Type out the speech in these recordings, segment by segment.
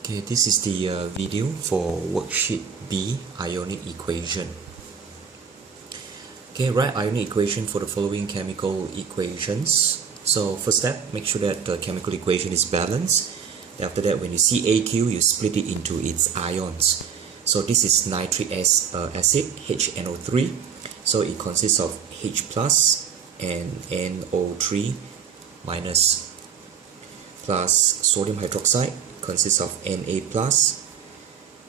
Okay, this is the video for worksheet B, ionic equation. Okay, write ionic equation for the following chemical equations. So first step, make sure that the chemical equation is balanced. After that, when you see AQ, you split it into its ions. So this is nitric acid, HNO3. So it consists of H plus and NO3 minus, plus sodium hydroxide consists of Na plus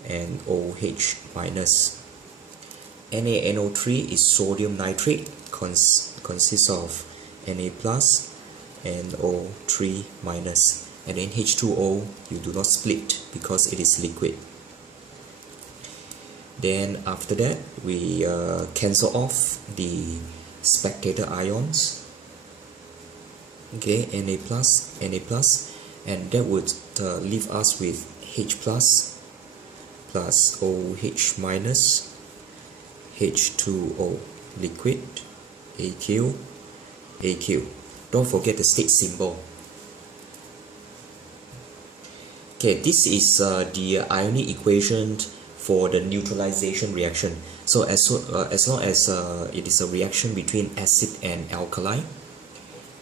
and OH minus. NaNO3 is sodium nitrate, consists of Na plus and O3 minus. And then H2O you do not split because it is liquid. Then after that we cancel off the spectator ions. Okay, Na plus, and that would leave us with H plus OH minus H2O liquid, AQ. Don't forget the state symbol. Okay, this is the ionic equation for the neutralization reaction. So as long as it is a reaction between acid and alkali,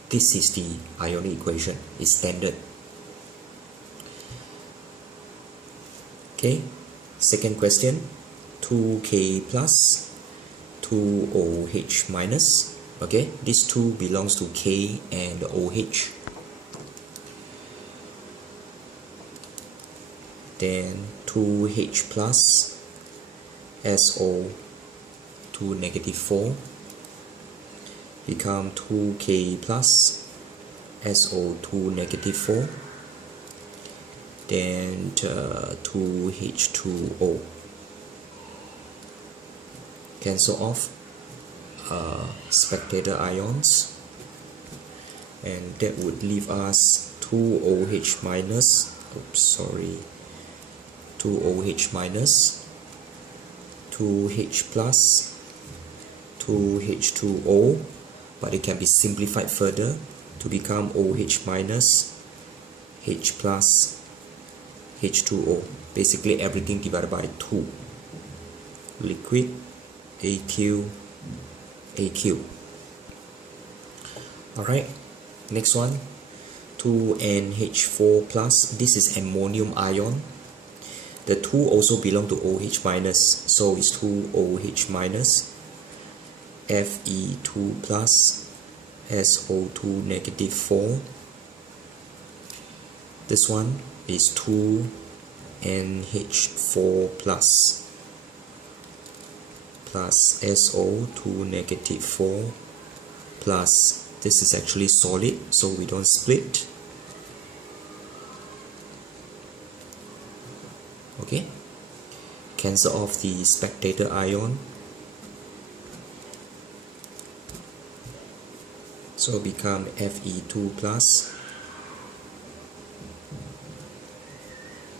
this is the ionic equation. It's standard. Okay, second question, 2K plus 2OH minus. Okay, this 2 belongs to K and OH. Then 2H plus SO2 negative 4 become 2K plus SO2 negative 4. Then 2H2O. Cancel off spectator ions, and that would leave us 2OH minus, 2OH minus, 2H plus, 2H2O, but it can be simplified further to become OH minus, H plus, H2O. Basically everything divided by 2. Liquid, AQ. Alright, next one, 2NH4 plus. This is ammonium ion. The 2 also belong to OH minus, so it's 2OH minus, Fe2 plus, SO2 negative 4. This one is 2NH4 plus SO2 negative 4 plus, this is actually solid, so we don't split. Okay, cancel off the spectator ion, so become Fe2 plus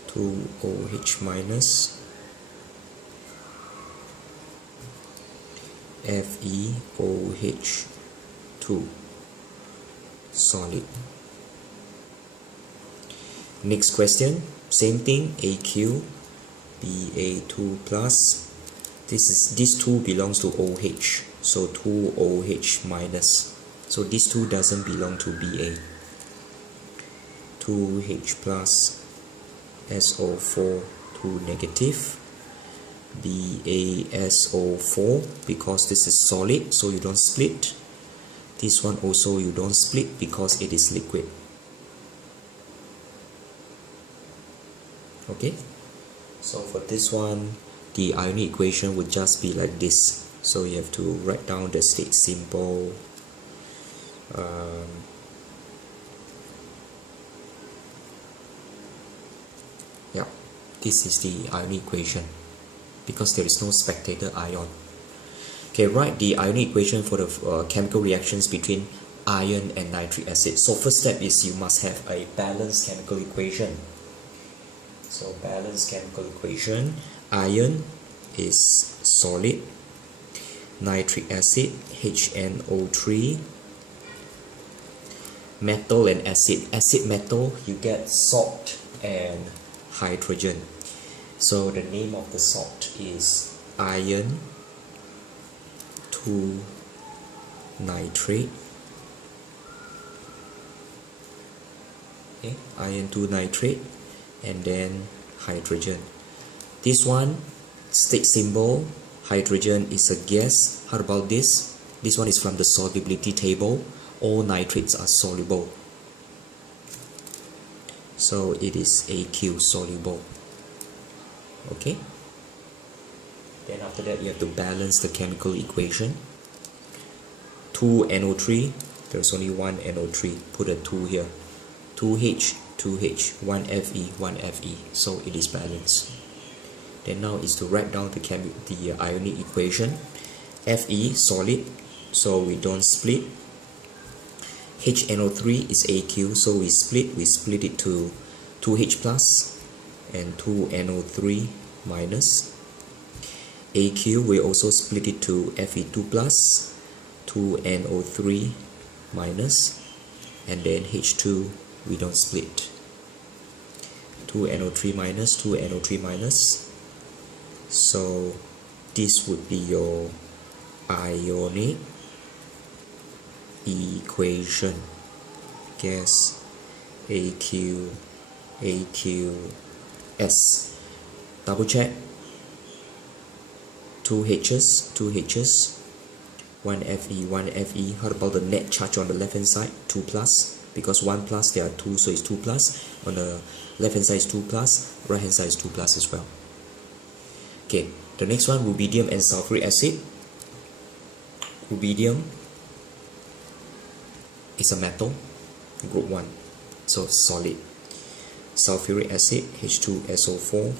2OH minus, FeOH2 solid. Next question, same thing, AQ, Ba2 plus. This 2 belongs to OH, so 2OH minus. So this 2 doesn't belong to Ba. 2H plus, SO4 2 negative, BaSO4, because this is solid, so you don't split. This one also you don't split because it is liquid. Okay, so for this one, the ionic equation would just be like this. So you have to write down the state symbol. Yeah, this is the ionic equation because there is no spectator ion. Okay, write the ionic equation for the chemical reactions between iron and nitric acid. So first step is you must have a balanced chemical equation. So balanced chemical equation, iron is solid, nitric acid HNO3, metal and acid. Acid metal, you get salt and hydrogen. So the name of the salt is iron 2 nitrate. Okay, iron 2 nitrate, and then hydrogen. This one, state symbol, hydrogen is a gas. How about this? This one is from the solubility table. All nitrates are soluble. So it is AQ, soluble. Okay? Then after that you have to balance the chemical equation. 2 NO3, there's only one NO3. Put a 2 here. 2H, 2H, 1 Fe, 1 Fe. So it is balanced. Then now is to write down the ionic equation. Fe, solid, so we don't split. HNO3 is AQ, so we split it to 2H plus and 2NO3 minus. AQ, we also split it to Fe2 plus, 2NO3 minus, and then H2 we don't split. 2NO3 minus, 2NO3 minus. So this would be your ionic equation. Gas AQ, AQS. Double check. 2 H's, 2 H's, 1 Fe, 1 Fe. How about the net charge on the left hand side? 2 plus. Because 1 plus, there are 2, so it's 2 plus. On the left hand side is 2 plus, right hand side is 2 plus as well. Okay, the next one, rubidium and sulfuric acid. Rubidium is a metal, group 1, so solid. Sulfuric acid, H2SO4.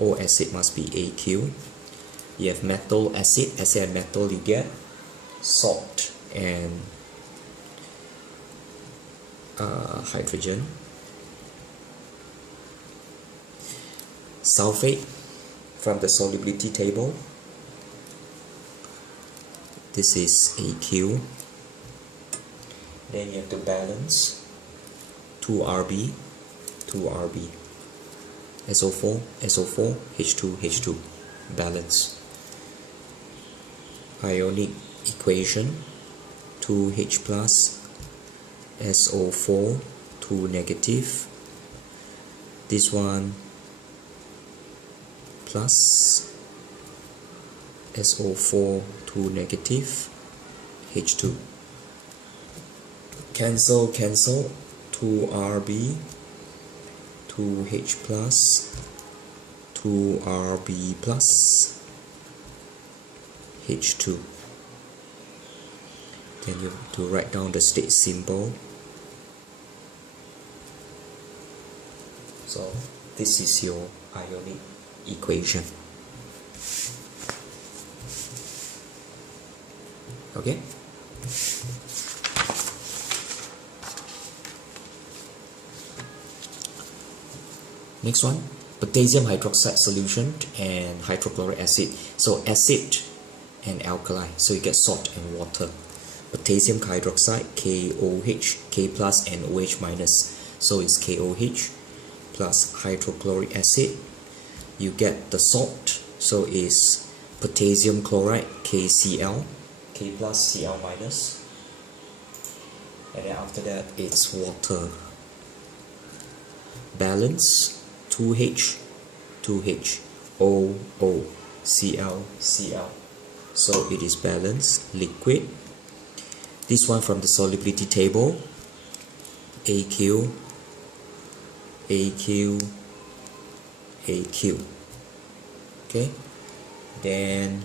O acid must be AQ. You have metal, acid, acid and metal, you get salt and hydrogen. Sulfate, from the solubility table, this is AQ. Then you have to balance 2RB, 2RB, SO4, SO4, H2, H2, balance. Ionic equation, 2H plus, SO4, 2 negative, this one plus, SO4, 2 negative, H2. Cancel, cancel, 2RB, 2H plus, 2RB plus, H2. Then you have to write down the state symbol. So this is your ionic equation. Okay? Next one, potassium hydroxide solution and hydrochloric acid. So acid and alkali, so you get salt and water. Potassium hydroxide, KOH, K plus and OH minus, so it's KOH plus hydrochloric acid. You get the salt, so it's potassium chloride, KCl, K plus Cl minus, and then after that it's water. Balance, 2H, 2H, O, O, Cl, Cl. So it is balanced, liquid. This one from the solubility table, AQ, AQ, AQ. Okay, then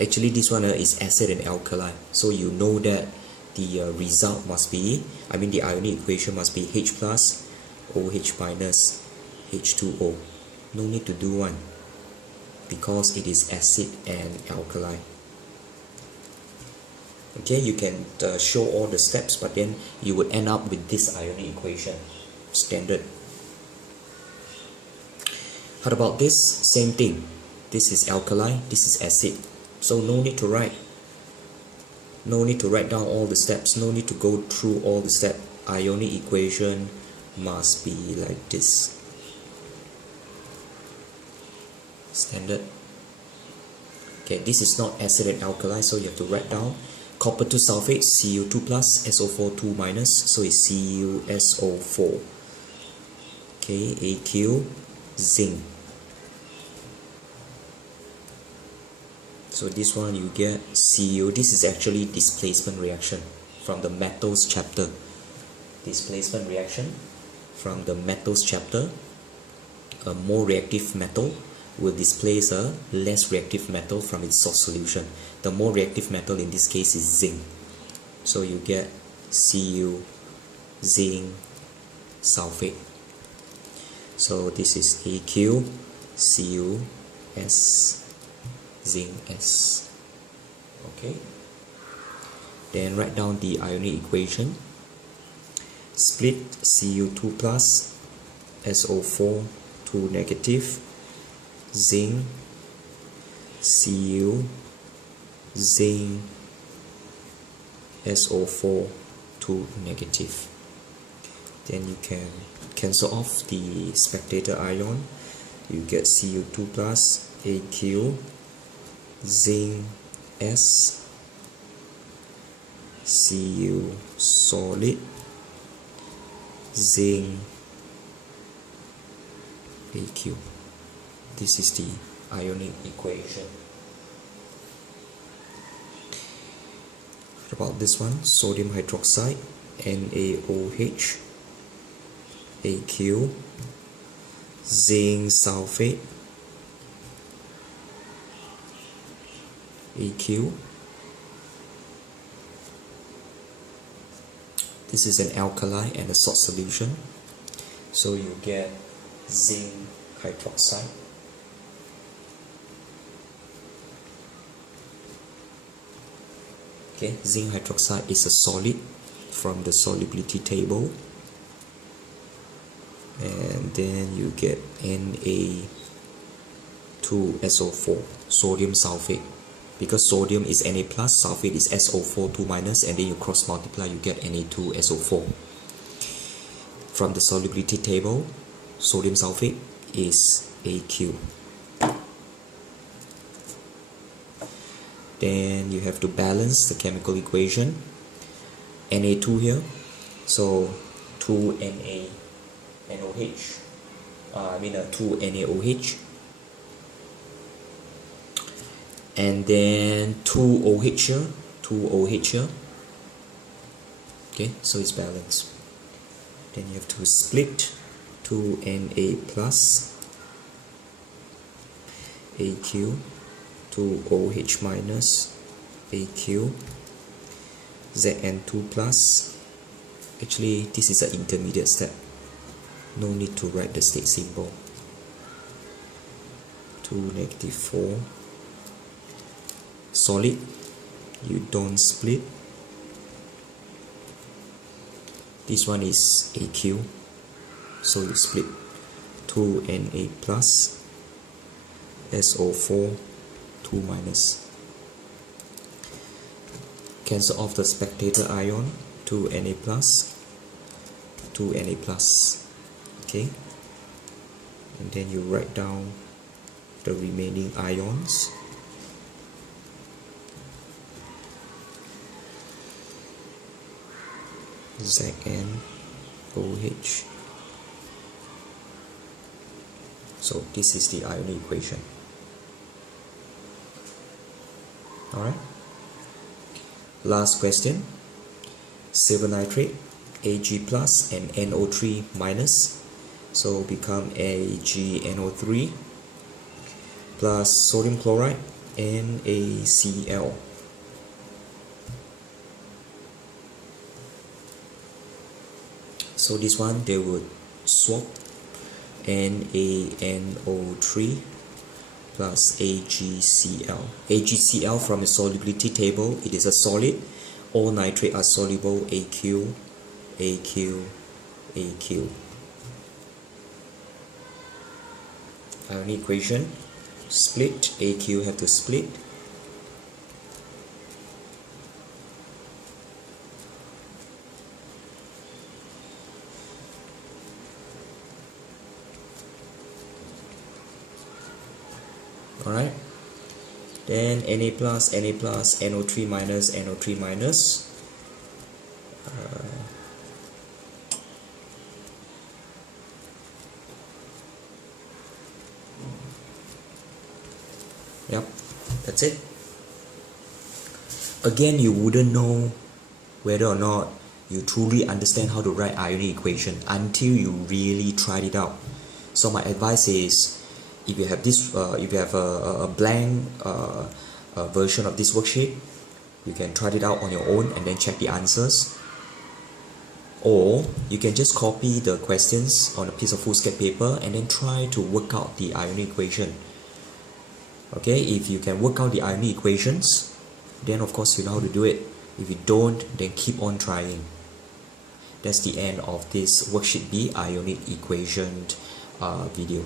actually this one is acid and alkali, so you know that the result must be, the ionic equation must be H plus, OH minus, H2O. No need to do one because it is acid and alkali. Okay, you can show all the steps, but then you would end up with this ionic equation, standard. How about this? Same thing. This is alkali, this is acid. So no need to write. No need to write down all the steps. No need to go through all the steps. Ionic equation must be like this. standard. Okay, this is not acid and alkali, so you have to write down copper 2 sulfate, Cu2 plus, SO4 2 minus, so it's CuSO4. Okay, AQ, zinc. So this one you get Cu. This is actually displacement reaction from the metals chapter. Displacement reaction from the metals chapter. A more reactive metal will displace a less reactive metal from its source solution. The more reactive metal in this case is zinc. So you get Cu, zinc, sulfate. So this is AQ, Cu, S, zinc, S. Okay. Then write down the Ionic equation. Split Cu2 plus, SO4 2 negative, zinc, Cu, zinc, SO4 2 negative. Then you can cancel off the spectator ion. You get Cu2 plus, AQ, zinc, S, Cu solid, zinc, AQ. This is the Ionic equation. What about this one? Sodium hydroxide, NaOH, AQ, zinc sulfate, AQ. This is an alkali and a salt solution, so you get zinc hydroxide. Okay, zinc hydroxide is a solid from the solubility table, and then you get Na2SO4, sodium sulfate. Because sodium is Na plus, sulfate is SO4 2 minus, and then you cross multiply, you get Na2SO4. From the solubility table, sodium sulfate is AQ. Then you have to balance the chemical equation. Na2 here, so 2 NaNOH, 2 NaOH, and then 2 OH here, 2 OH here. Okay, so it's balanced. Then you have to split 2 Na plus, AQ, 2 OH minus, AQ, Zn2 plus. Actually, this is an intermediate step. No need to write the state symbol. 2 negative 4. Solid, you don't split. This one is AQ, so you split 2 Na plus, SO4 2 minus. Cancel off the spectator ion, 2 Na plus, 2 Na plus. Okay, and then you write down the remaining ions. ZnOH. So this is the Ionic equation. Alright. Last question. Silver nitrate, Ag plus and NO3 minus. So become AgNO3 plus sodium chloride, NaCl. So this one they would swap NaNO3 plus AgCl. AgCl from the solubility table, it is a solid. All nitrate are soluble. AQ, AQ, AQ. Ionic equation, split, AQ have to split. Alright, then Na plus, NO3 minus, NO3 minus. Yep, that's it. Again, you wouldn't know whether or not you truly understand how to write Ionic equation until you really tried it out. So my advice is, if you have this, if you have a blank version of this worksheet, you can try it out on your own and then check the answers. Or you can just copy the questions on a piece of foolscap paper and then try to work out the Ionic equation. Okay, if you can work out the Ionic equations, then of course you know how to do it. If you don't, then keep on trying. That's the end of this worksheet B Ionic equation video.